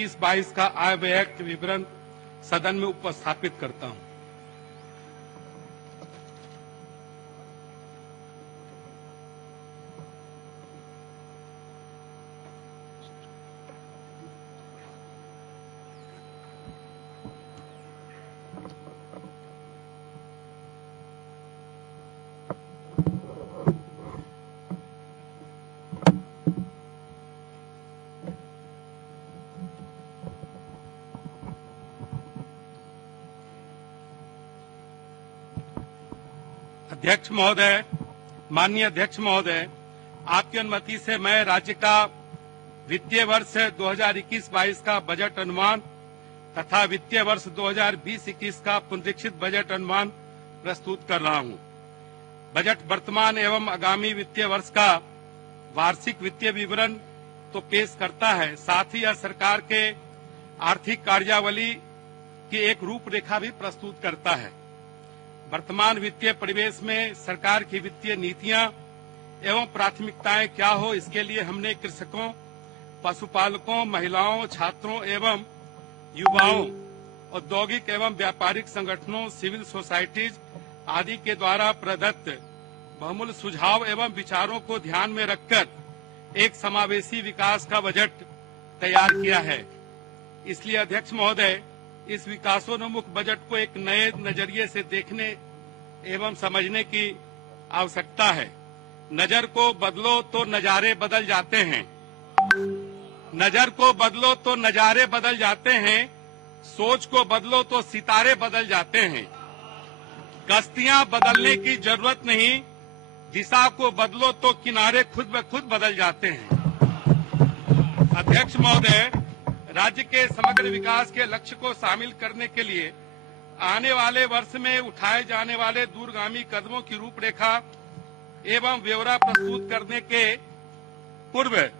21-22 का आय व्यय के विवरण सदन में उपस्थापित करता हूं। अध्यक्ष महोदय, माननीय अध्यक्ष महोदय, आपकी अनुमति से मैं राज्य का वित्तीय वर्ष 2021-22 का बजट अनुमान तथा वित्तीय वर्ष 2020-21 का पुनरीक्षित बजट अनुमान प्रस्तुत कर रहा हूं। बजट वर्तमान एवं आगामी वित्तीय वर्ष का वार्षिक वित्तीय विवरण तो पेश करता है, साथ ही यह सरकार के आर्थिक कार्यावली की एक रूपरेखा भी प्रस्तुत करता है। वर्तमान वित्तीय परिवेश में सरकार की वित्तीय नीतियां एवं प्राथमिकताएं क्या हो, इसके लिए हमने कृषकों, पशुपालकों, महिलाओं, छात्रों एवं युवाओं, औद्योगिक एवं व्यापारिक संगठनों, सिविल सोसाइटीज आदि के द्वारा प्रदत्त बहुमूल्य सुझाव एवं विचारों को ध्यान में रखकर एक समावेशी विकास का बजट तैयार किया है। इसलिए अध्यक्ष महोदय, इस विकासोन्मुख बजट को एक नए नजरिए से देखने एवं समझने की आवश्यकता है। नजर को बदलो तो नजारे बदल जाते हैं। नजर को बदलो तो नजारे बदल जाते हैं। सोच को बदलो तो सितारे बदल जाते हैं। कश्तियां बदलने की जरूरत नहीं, दिशा को बदलो तो किनारे खुद ब खुद बदल जाते हैं। अध्यक्ष महोदय, राज्य के समग्र विकास के लक्ष्य को शामिल करने के लिए आने वाले वर्ष में उठाए जाने वाले दूरगामी कदमों की रूपरेखा एवं ब्यौरा प्रस्तुत करने के पूर्व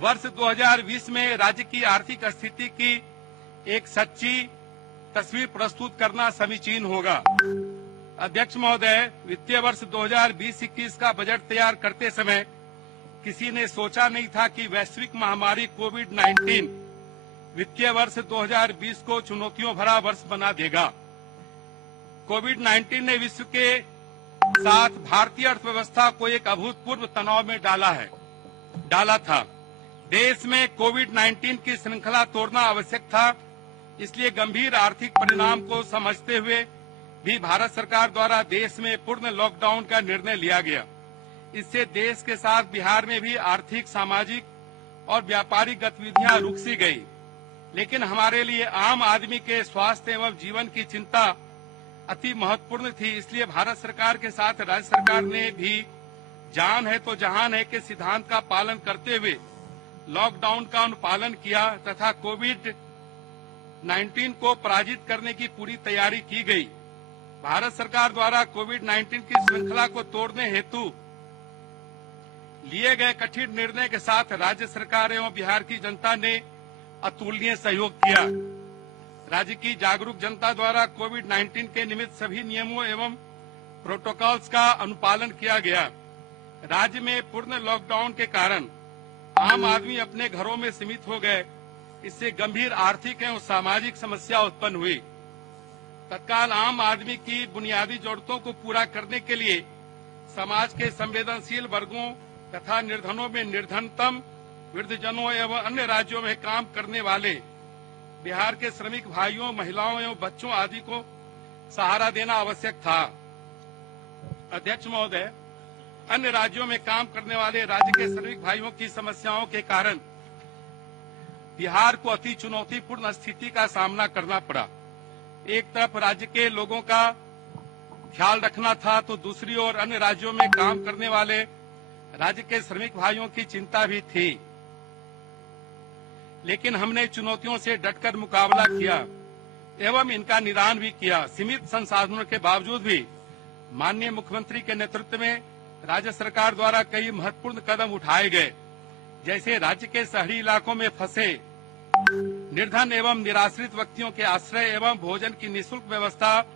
वर्ष 2020 में राज्य की आर्थिक स्थिति की एक सच्ची तस्वीर प्रस्तुत करना समीचीन होगा। अध्यक्ष महोदय, वित्तीय वर्ष 2020-21 का बजट तैयार करते समय किसी ने सोचा नहीं था कि वैश्विक महामारी कोविड-19 वित्तीय वर्ष 2020 को चुनौतियों भरा वर्ष बना देगा। कोविड-19 ने विश्व के साथ भारतीय अर्थव्यवस्था को एक अभूतपूर्व तनाव में डाला था। देश में कोविड-19 की श्रृंखला तोड़ना आवश्यक था। इसलिए गंभीर आर्थिक परिणाम को समझते हुए भी भारत सरकार द्वारा देश में पूर्ण लॉकडाउन का निर्णय लिया गया। इससे देश के साथ बिहार में भी आर्थिक, सामाजिक और व्यापारिक गतिविधियां रुक सी गई। लेकिन हमारे लिए आम आदमी के स्वास्थ्य एवं जीवन की चिंता अति महत्वपूर्ण थी। इसलिए भारत सरकार के साथ राज्य सरकार ने भी जान है तो जहान है के सिद्धांत का पालन करते हुए लॉकडाउन का अनुपालन किया तथा कोविड-19 को पराजित करने की पूरी तैयारी की गई। भारत सरकार द्वारा कोविड-19 की श्रृंखला को तोड़ने हेतु लिए गए कठिन निर्णय के साथ राज्य सरकार एवं बिहार की जनता ने अतुलनीय सहयोग किया। राज्य की जागरूक जनता द्वारा कोविड-19 के निमित्त सभी नियमों एवं प्रोटोकॉल्स का अनुपालन किया गया। राज्य में पूर्ण लॉकडाउन के कारण आम आदमी अपने घरों में सीमित हो गए। इससे गंभीर आर्थिक एवं सामाजिक समस्या उत्पन्न हुई। तत्काल आम आदमी की बुनियादी जरूरतों को पूरा करने के लिए समाज के संवेदनशील वर्गों तथा निर्धनों में निर्धनतम, वृद्धजनों एवं अन्य राज्यों में काम करने वाले बिहार के श्रमिक भाइयों, महिलाओं एवं बच्चों आदि को सहारा देना आवश्यक था। अध्यक्ष महोदय, अन्य राज्यों में काम करने वाले राज्य के श्रमिक भाइयों की समस्याओं के कारण बिहार को अति चुनौतीपूर्ण स्थिति का सामना करना पड़ा। एक तरफ राज्य के लोगों का ख्याल रखना था तो दूसरी ओर अन्य राज्यों में काम करने वाले राज्य के श्रमिक भाइयों की चिंता भी थी। लेकिन हमने चुनौतियों से डटकर मुकाबला किया एवं इनका निदान भी किया। सीमित संसाधनों के बावजूद भी माननीय मुख्यमंत्री के नेतृत्व में राज्य सरकार द्वारा कई महत्वपूर्ण कदम उठाए गए। जैसे राज्य के शहरी इलाकों में फंसे निर्धन एवं निराश्रित व्यक्तियों के आश्रय एवं भोजन की निःशुल्क व्यवस्था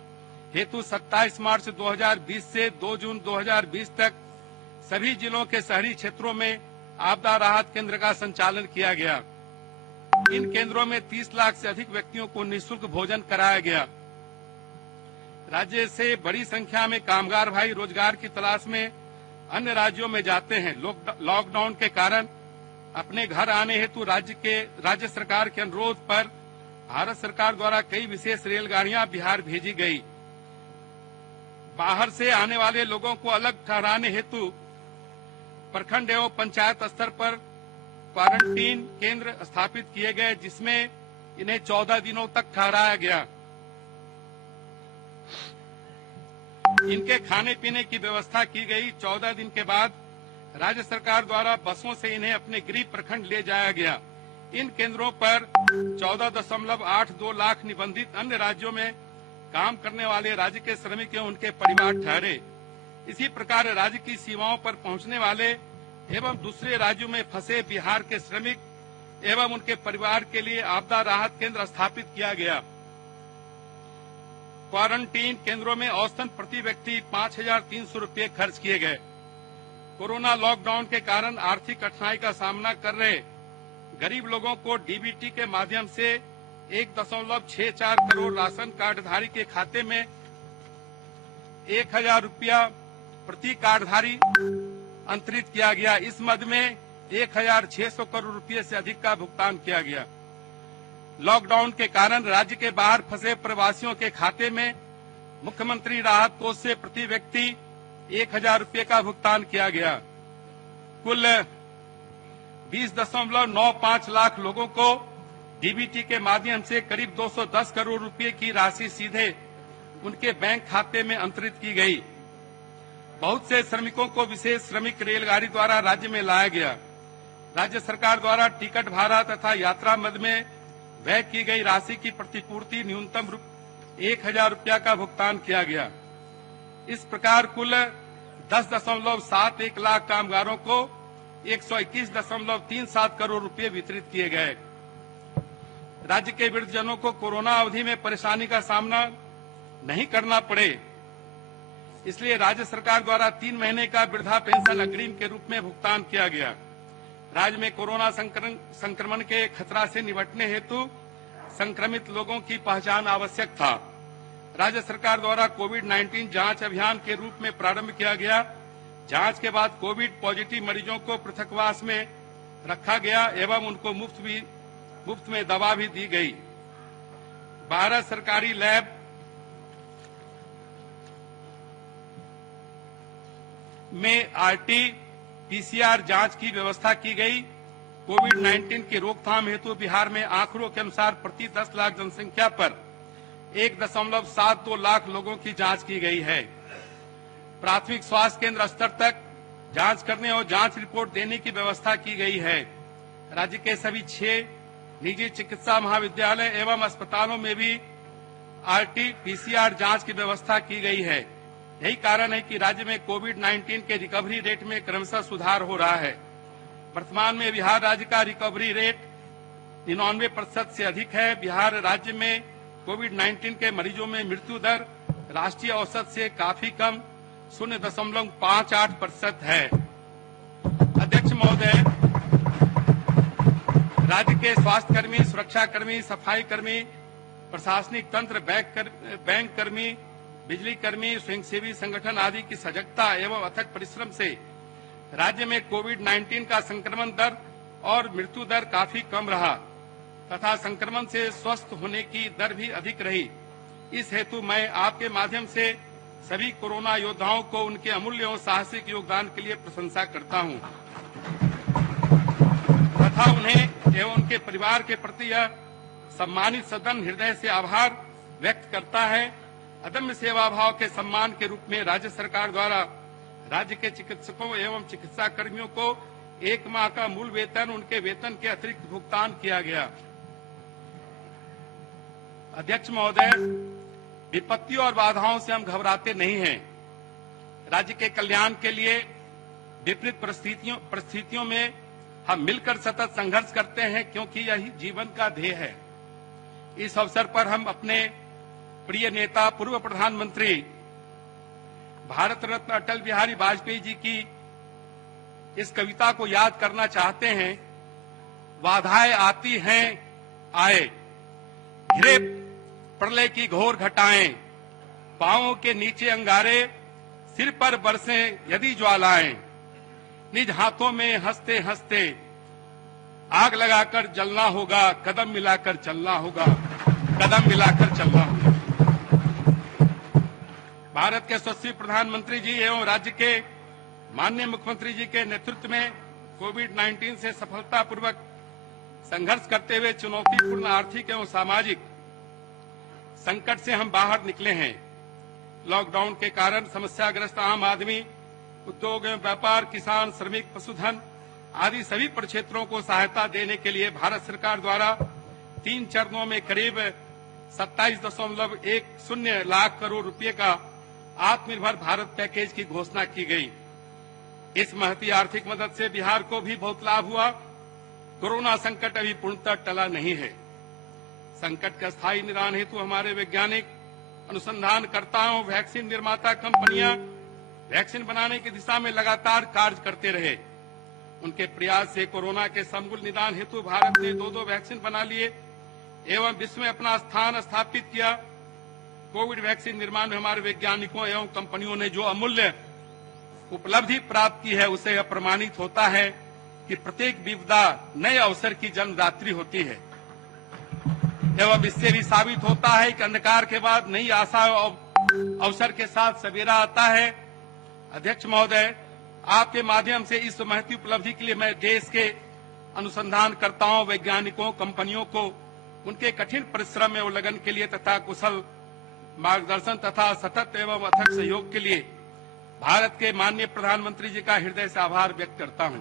हेतु 27 मार्च 2020 से 2 जून 2020 तक सभी जिलों के शहरी क्षेत्रों में आपदा राहत केंद्र का संचालन किया गया। इन केंद्रों में 30 लाख से अधिक व्यक्तियों को निःशुल्क भोजन कराया गया। राज्य से बड़ी संख्या में कामगार भाई रोजगार की तलाश में अन्य राज्यों में जाते हैं। लॉकडाउन के कारण अपने घर आने हेतु राज्य सरकार के अनुरोध पर भारत सरकार द्वारा कई विशेष रेलगाड़ियां बिहार भेजी गई। बाहर से आने वाले लोगों को अलग ठहराने हेतु प्रखंड एवं पंचायत स्तर पर क्वारंटीन केंद्र स्थापित किए गए, जिसमें इन्हें 14 दिनों तक ठहराया गया। इनके खाने पीने की व्यवस्था की गई। 14 दिन के बाद राज्य सरकार द्वारा बसों से इन्हें अपने गृह प्रखंड ले जाया गया। इन केंद्रों पर 14.82 लाख निबंधित अन्य राज्यों में काम करने वाले राज्य के श्रमिक एवं उनके परिवार ठहरे। इसी प्रकार राज्य की सीमाओं पर पहुंचने वाले एवं दूसरे राज्यों में फंसे बिहार के श्रमिक एवं उनके परिवार के लिए आपदा राहत केंद्र स्थापित किया गया। क्वारंटीन केंद्रों में औसतन प्रति व्यक्ति 5,300 रुपये खर्च किए गए। कोरोना लॉकडाउन के कारण आर्थिक कठिनाई का सामना कर रहे गरीब लोगों को डीबीटी के माध्यम से 1.64 करोड़ राशन कार्डधारी के खाते में 1,000 रुपया प्रति कार्डधारी अंतरित किया गया। इस मद में 1,600 करोड़ रुपये से अधिक का भुगतान किया गया। लॉकडाउन के कारण राज्य के बाहर फंसे प्रवासियों के खाते में मुख्यमंत्री राहत कोष से प्रति व्यक्ति 1,000 रुपये का भुगतान किया गया। कुल 20.95 लाख लोगों को डीबीटी के माध्यम से करीब 210 करोड़ रुपए की राशि सीधे उनके बैंक खाते में अंतरित की गई। बहुत से श्रमिकों को विशेष श्रमिक रेलगाड़ी द्वारा राज्य में लाया गया। राज्य सरकार द्वारा टिकट भाड़ा तथा यात्रा मद में व्यय की गई राशि की प्रतिपूर्ति न्यूनतम 1,000 रुपया का भुगतान किया गया। इस प्रकार कुल 10.71 लाख कामगारों को 121.37 करोड़ रुपए वितरित किए गए। राज्य के वृद्धजनों को कोरोना अवधि में परेशानी का सामना नहीं करना पड़े, इसलिए राज्य सरकार द्वारा 3 महीने का वृद्धा पेंशन अग्रिम के रूप में भुगतान किया गया। राज्य में कोरोना संक्रमण के खतरा से निपटने हेतु संक्रमित लोगों की पहचान आवश्यक था। राज्य सरकार द्वारा कोविड-19 जांच अभियान के रूप में प्रारंभ किया गया। जांच के बाद कोविड पॉजिटिव मरीजों को पृथकवास में रखा गया एवं उनको मुफ्त में दवा भी दी गई। 12 सरकारी लैब में आरटी-पीसीआर जांच की व्यवस्था की गई। कोविड-19 की रोकथाम हेतु बिहार में आंकड़ों के अनुसार प्रति 10 लाख जनसंख्या पर 1.72 लाख लोगों की जांच की गई है। प्राथमिक स्वास्थ्य केंद्र स्तर तक जांच करने और जांच रिपोर्ट देने की व्यवस्था की गई है। राज्य के सभी 6 निजी चिकित्सा महाविद्यालय एवं अस्पतालों में भी आरटी-पीसीआर जांच की व्यवस्था की गई है। यही कारण है कि राज्य में कोविड-19 के रिकवरी रेट में क्रमशः सुधार हो रहा है। वर्तमान में बिहार राज्य का रिकवरी रेट 99% से अधिक है। बिहार राज्य में कोविड-19 के मरीजों में मृत्यु दर राष्ट्रीय औसत से काफी कम 0.58% है। अध्यक्ष महोदय, राज्य के स्वास्थ्य कर्मी, सुरक्षा कर्मी, सफाई कर्मी, प्रशासनिक तंत्र, बैंक कर्मी, बिजली कर्मी, स्वयंसेवी संगठन आदि की सजगता एवं अथक परिश्रम से राज्य में कोविड-19 का संक्रमण दर और मृत्यु दर काफी कम रहा तथा संक्रमण से स्वस्थ होने की दर भी अधिक रही। इस हेतु मैं आपके माध्यम से सभी कोरोना योद्धाओं को उनके अमूल्य और साहसिक योगदान के लिए प्रशंसा करता हूं तथा उन्हें एवं उनके परिवार के प्रति यह सम्मानित सदन हृदय से आभार व्यक्त करता है। अदम्य सेवा भाव के सम्मान के रूप में राज्य सरकार द्वारा राज्य के चिकित्सकों एवं चिकित्सा कर्मियों को 1 माह का मूल वेतन, उनके वेतन के अतिरिक्त भुगतान किया गया। अध्यक्ष महोदय, विपत्तियों और बाधाओं से हम घबराते नहीं हैं। राज्य के कल्याण के लिए विपरीत परिस्थितियों में हम मिलकर सतत संघर्ष करते हैं, क्योंकि यही जीवन का ध्येय है। इस अवसर पर हम अपने प्रिय नेता पूर्व प्रधानमंत्री भारत रत्न अटल बिहारी वाजपेयी जी की इस कविता को याद करना चाहते हैं। बाधाएं आती हैं आए, घिरे प्रलय की घोर घटाएं, पांवों के नीचे अंगारे, सिर पर बरसें यदि ज्वालाएं, निज हाथों में हंसते हंसते आग लगाकर जलना होगा, कदम मिलाकर चलना होगा, कदम मिलाकर चलना होगा। भारत के यशस्वी प्रधानमंत्री जी एवं राज्य के माननीय मुख्यमंत्री जी के नेतृत्व में कोविड-19 से सफलतापूर्वक संघर्ष करते हुए चुनौतीपूर्ण आर्थिक एवं सामाजिक संकट से हम बाहर निकले हैं। लॉकडाउन के कारण समस्याग्रस्त आम आदमी, उद्योग एवं व्यापार, किसान, श्रमिक, पशुधन आदि सभी प्रक्षेत्रों को सहायता देने के लिए भारत सरकार द्वारा 3 चरणों में करीब 27.10 लाख करोड़ रुपए का आत्मनिर्भर भारत पैकेज की घोषणा की गई। इस महती आर्थिक मदद से बिहार को भी बहुत लाभ हुआ। कोरोना संकट अभी पूर्णतः टला नहीं है। संकट का स्थायी निदान हेतु हमारे वैज्ञानिक, अनुसंधानकर्ताओं, वैक्सीन निर्माता कंपनियां वैक्सीन बनाने की दिशा में लगातार कार्य करते रहे। उनके प्रयास से कोरोना के समूल निदान हेतु भारत ने 2 वैक्सीन बना लिए एवं विश्व में अपना स्थान स्थापित किया। कोविड वैक्सीन निर्माण में हमारे वैज्ञानिकों एवं कंपनियों ने जो अमूल्य उपलब्धि प्राप्त की है, उससे यह प्रमाणित होता है कि प्रत्येक विपदा नए अवसर की जन्मदात्री होती है एवं इससे भी साबित होता है कि अंधकार के बाद नई आशा और अवसर के साथ सवेरा आता है। अध्यक्ष महोदय, आपके माध्यम से इस महती उपलब्धि के लिए मैं देश के अनुसंधानकर्ताओं, वैज्ञानिकों, कंपनियों को उनके कठिन परिश्रम एवं लगन के लिए तथा कुशल मार्गदर्शन तथा सतत एवं अथक सहयोग के लिए भारत के माननीय प्रधानमंत्री जी का हृदय से आभार व्यक्त करता हूं।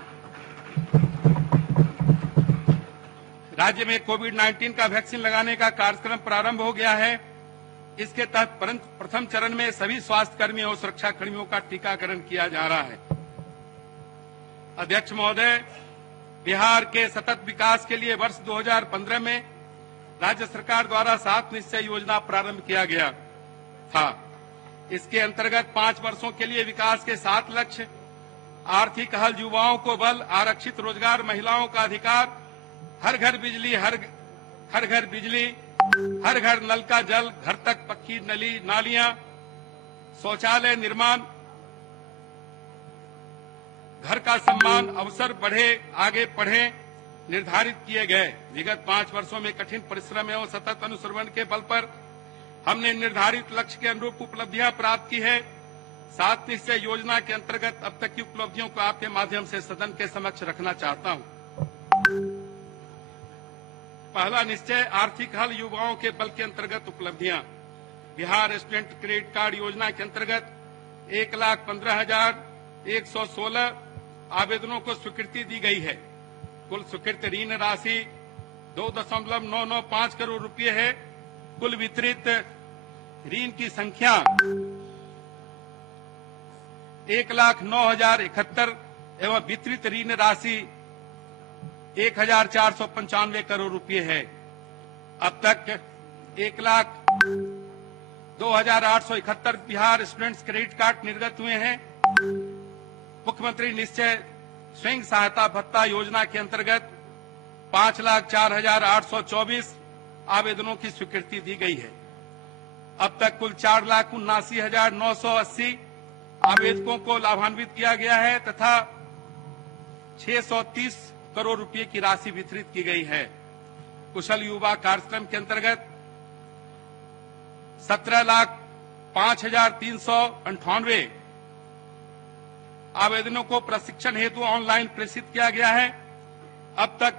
राज्य में कोविड-19 का वैक्सीन लगाने का कार्यक्रम प्रारंभ हो गया है। इसके तहत प्रथम चरण में सभी स्वास्थ्य कर्मियों और सुरक्षा कर्मियों का टीकाकरण किया जा रहा है। अध्यक्ष महोदय, बिहार के सतत विकास के लिए वर्ष 2015 में राज्य सरकार द्वारा 7 निश्चय योजना प्रारंभ किया गया था। इसके अंतर्गत 5 वर्षों के लिए विकास के 7 लक्ष्य, आर्थिक हल, युवाओं को बल, आरक्षित रोजगार, महिलाओं का अधिकार, हर घर बिजली, हर घर बिजली, हर घर नल का जल, घर तक पक्की नालियां, शौचालय निर्माण, घर का सम्मान, अवसर बढ़े, आगे बढ़े निर्धारित किए गए। विगत 5 वर्षों में कठिन परिश्रम एवं सतत अनुश्रवण के बल पर हमने निर्धारित लक्ष्य के अनुरूप उपलब्धियां प्राप्त की है। 7 निश्चय योजना के अंतर्गत अब तक की उपलब्धियों को आपके माध्यम से सदन के समक्ष रखना चाहता हूं। पहला निश्चय आर्थिक हल, युवाओं के बल के अंतर्गत उपलब्धियां। बिहार स्टूडेंट क्रेडिट कार्ड योजना के अंतर्गत 1,15,116 आवेदनों को स्वीकृति दी गई है। कुल स्वीकृत ऋण राशि 2.995 करोड़ रुपए है। कुल वितरित ऋण की संख्या 1,09,071 एवं वितरित ऋण राशि 1,495 करोड़ रुपए है। अब तक 1,02,871 बिहार स्टूडेंट्स क्रेडिट कार्ड निर्गत हुए हैं। मुख्यमंत्री निश्चय स्वयं सहायता भत्ता योजना के अंतर्गत 5,04,824 आवेदनों की स्वीकृति दी गई है। अब तक कुल 4,79,980 आवेदकों को लाभान्वित किया गया है तथा 630 करोड़ रुपए की राशि वितरित की गई है। कुशल युवा कार्यक्रम के अंतर्गत 17,05,398 आवेदनों को प्रशिक्षण हेतु ऑनलाइन प्रेषित किया गया है। अब तक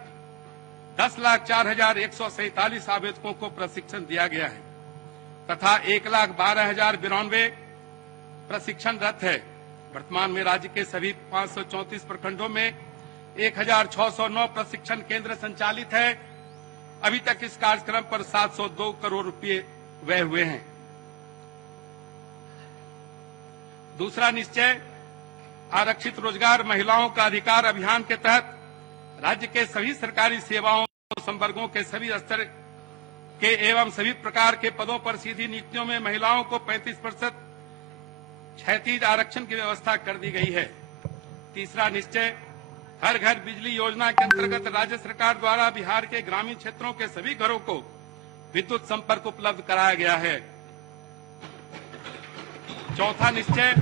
10,04,147 आवेदकों को प्रशिक्षण दिया गया है तथा 1,12,092 प्रशिक्षणरत है। वर्तमान में राज्य के सभी 534 प्रखंडों में 1,609 प्रशिक्षण केंद्र संचालित है। अभी तक इस कार्यक्रम पर 702 करोड़ रुपए व्यय हुए हैं। दूसरा निश्चय आरक्षित रोजगार, महिलाओं का अधिकार अभियान के तहत राज्य के सभी सरकारी सेवाओं, संवर्गों के सभी स्तर के एवं सभी प्रकार के पदों पर सीधी नियुक्तियों में महिलाओं को 35% क्षैतिज आरक्षण की व्यवस्था कर दी गई है। तीसरा निश्चय हर घर बिजली योजना के अंतर्गत राज्य सरकार द्वारा बिहार के ग्रामीण क्षेत्रों के सभी घरों को विद्युत संपर्क उपलब्ध कराया गया है। चौथा निश्चय,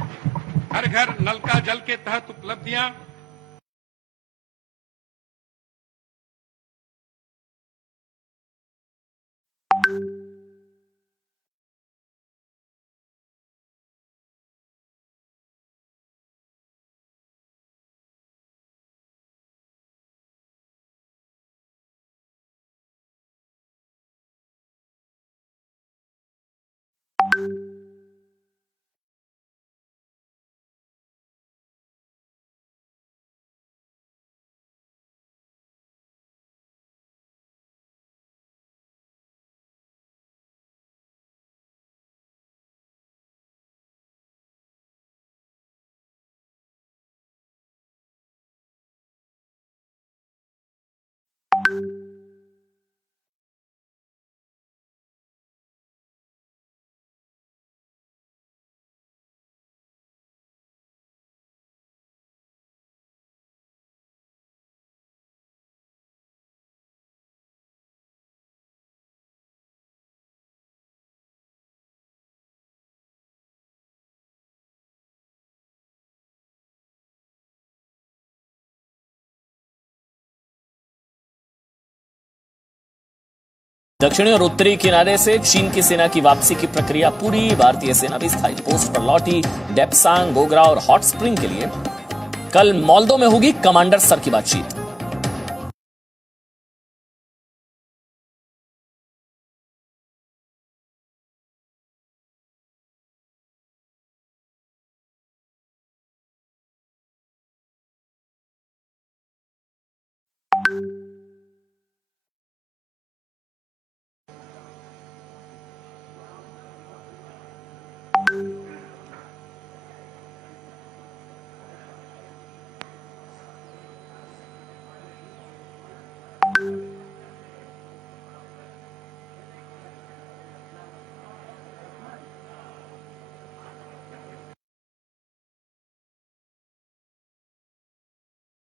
हर घर नल का जल के तहत उपलब्धियां। दक्षिणी और उत्तरी किनारे से चीन की सेना की वापसी की प्रक्रिया पूरी। भारतीय सेना भी स्थायी पोस्ट पर लौटी। डेप्सांग, गोगरा और हॉट स्प्रिंग के लिए कल मॉल्दो में होगी कमांडर स्तर की बातचीत।